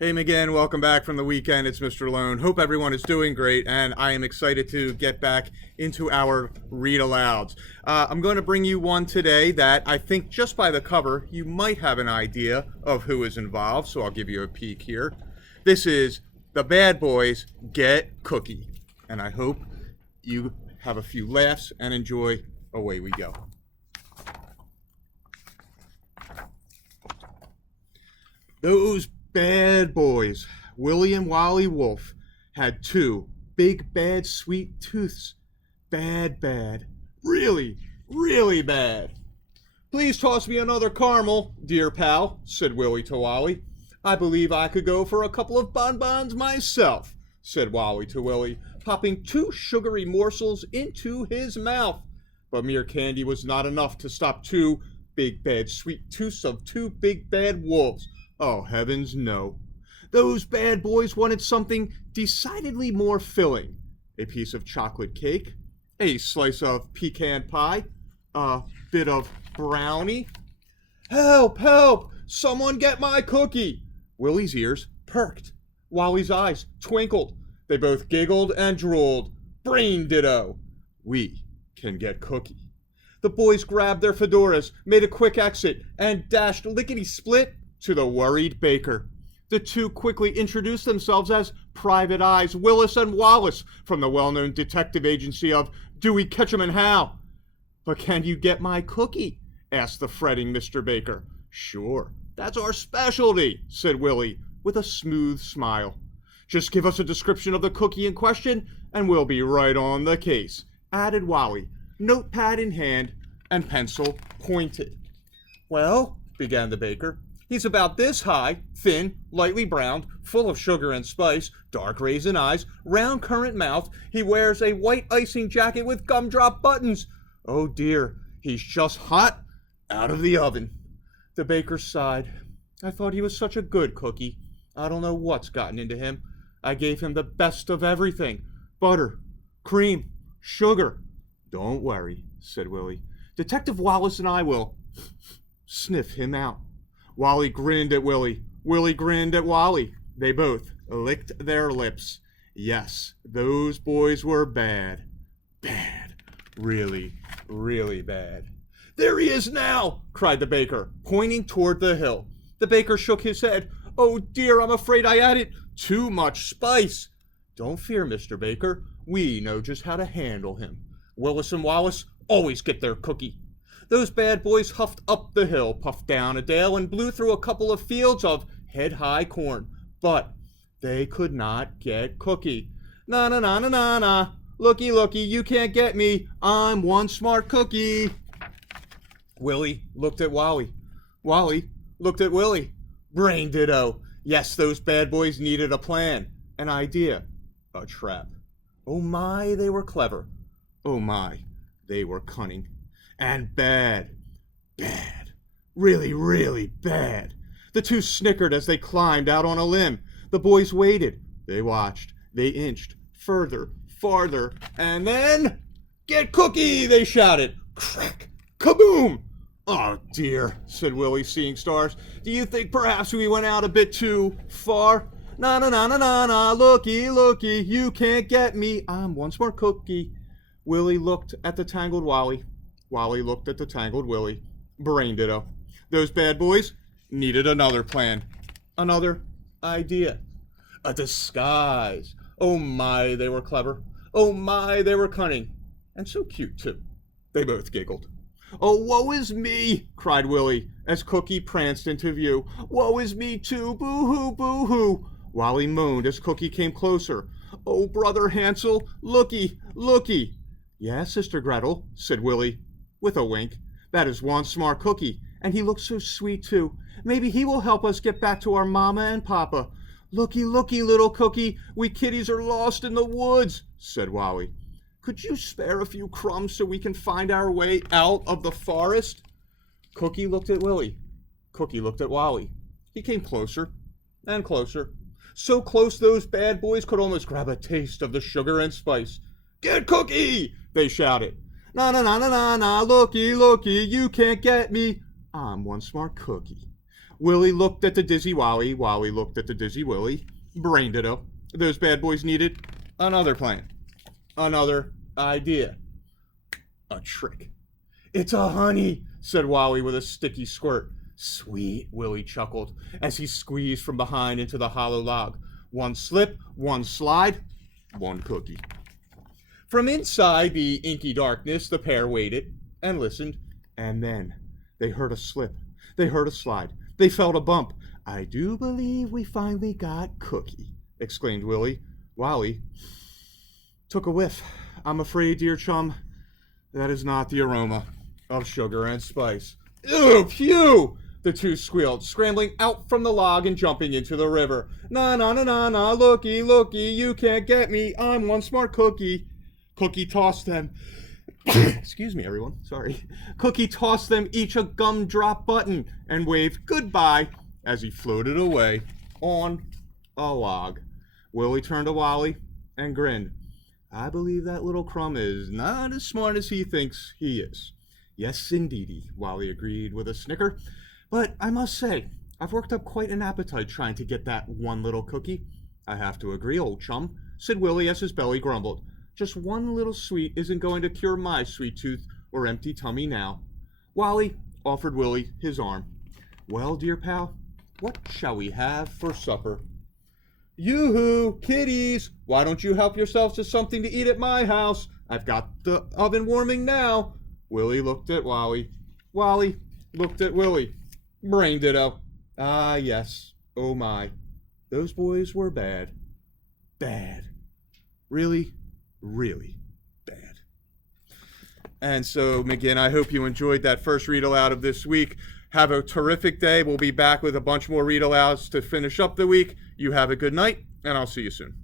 Hey again, welcome back from the weekend. It's Mr. Lohn. Hope everyone is doing great, and I am excited to get back into our read alouds. I'm going to bring you one today that I think just by the cover you might have an idea of who is involved, so I'll give you a peek here. This is The Bad Boys Get Cookie, and I hope you have a few laughs and enjoy. Away we go. Those bad boys, Willie and Wally Wolf, had two big, bad, sweet tooths. Bad. Really, really bad. Please toss me another caramel, dear pal, said Willie to Wally. I believe I could go for a couple of bonbons myself, said Wally to Willie, popping two sugary morsels into his mouth. But mere candy was not enough to stop two big, bad, sweet tooths of two big, bad wolves. Oh, heavens, no. Those bad boys wanted something decidedly more filling. A piece of chocolate cake, a slice of pecan pie, a bit of brownie. Help, help! Someone get my cookie! Willie's ears perked. Wally's eyes twinkled. They both giggled and drooled. Brain ditto. We can get cookie. The boys grabbed their fedoras, made a quick exit, and dashed lickety-split to the worried baker. The two quickly introduced themselves as Private Eyes Willis and Wallace from the well-known detective agency of Dewey, Ketchum, and Howe. But can you get my cookie? Asked the fretting Mr. Baker. Sure, that's our specialty, said Willie with a smooth smile. Just give us a description of the cookie in question, and we'll be right on the case, added Wally, notepad in hand and pencil pointed. Well, began the baker, he's about this high, thin, lightly browned, full of sugar and spice, dark raisin eyes, round currant mouth. He wears a white icing jacket with gumdrop buttons. Oh dear, he's just hot out of the oven. The baker sighed. I thought he was such a good cookie. I don't know what's gotten into him. I gave him the best of everything. Butter, cream, sugar. Don't worry, said Willie. Detective Wallace and I will sniff him out. Wally grinned at Willie. Willie grinned at Wally. They both licked their lips. Yes, those boys were bad. Bad. Really, really bad. There he is now, cried the baker, pointing toward the hill. The baker shook his head. Oh dear, I'm afraid I added too much spice. Don't fear, Mr. Baker. We know just how to handle him. Willis and Wallace always get their cookie. Those bad boys huffed up the hill, puffed down a dale, and blew through a couple of fields of head-high corn. But they could not get cookie. Na-na-na-na-na-na. Looky, looky, you can't get me. I'm one smart cookie. Willie looked at Wally. Wally looked at Willie. Brain ditto. Yes, those bad boys needed a plan, an idea, a trap. Oh my, they were clever. Oh my, they were cunning. And bad. Really, really bad. The two snickered as they climbed out on a limb. The boys waited. They watched. They inched. Further, farther, and then... Get cookie, they shouted. Crack! Kaboom! Oh dear, said Willie, seeing stars. Do you think perhaps we went out a bit too far? Na-na-na-na-na-na, looky, looky, you can't get me. I'm one smart cookie. Willie looked at the tangled Wally. Wally looked at the tangled Willie. Brain ditto. Those bad boys needed another plan. Another idea. A disguise. Oh my, they were clever. Oh my, they were cunning. And so cute, too. They both giggled. Oh, woe is me, cried Willie, as Cookie pranced into view. Woe is me, too. Boo-hoo, boo-hoo. Wally moaned as Cookie came closer. Oh, brother Hansel, looky, looky. Yes, Sister Gretel, said Willie, with a wink. That is one smart cookie, and he looks so sweet, too. Maybe he will help us get back to our mama and papa. Looky, looky, little cookie, we kitties are lost in the woods, said Wally. Could you spare a few crumbs so we can find our way out of the forest? Cookie looked at Willie. Cookie looked at Wally. He came closer and closer. So close those bad boys could almost grab a taste of the sugar and spice. Get Cookie! They shouted. Na-na-na-na-na-na, looky, looky, you can't get me. I'm one smart cookie. Willie looked at the dizzy Wally. Wally looked at the dizzy Willie. Brain ditto. Those bad boys needed another plan. Another idea. A trick. It's a honey, said Wally with a sticky squirt. Sweet, Willie chuckled as he squeezed from behind into the hollow log. One slip, one slide, one cookie. From inside the inky darkness, the pair waited and listened, and then they heard a slip. They heard a slide. They felt a bump. I do believe we finally got Cookie, exclaimed Willie. Wally took a whiff. I'm afraid, dear chum, that is not the aroma of sugar and spice. Ew, phew! The two squealed, scrambling out from the log and jumping into the river. Na na na na na, looky, looky, you can't get me, I'm one smart cookie. Cookie tossed them. Excuse me, everyone, sorry. Cookie tossed them each a gumdrop button and waved goodbye as he floated away on a log. Willie turned to Wally and grinned. I believe that little crumb is not as smart as he thinks he is. Yes, indeedy, Wally agreed with a snicker. But I must say, I've worked up quite an appetite trying to get that one little cookie. I have to agree, old chum, said Willie as his belly grumbled. Just one little sweet isn't going to cure my sweet tooth or empty tummy now. Wally offered Willie his arm. Well, dear pal, what shall we have for supper? Yoo-hoo, kiddies, why don't you help yourselves to something to eat at my house? I've got the oven warming now. Willie looked at Wally. Wally looked at Willie. Brain ditto. Ah, yes. Oh, my. Those boys were bad. Bad. Really, really bad. And so, McGinn, I hope you enjoyed that first read aloud of this week. Have a terrific day. We'll be back with a bunch more read alouds to finish up the week. You have a good night, and I'll see you soon.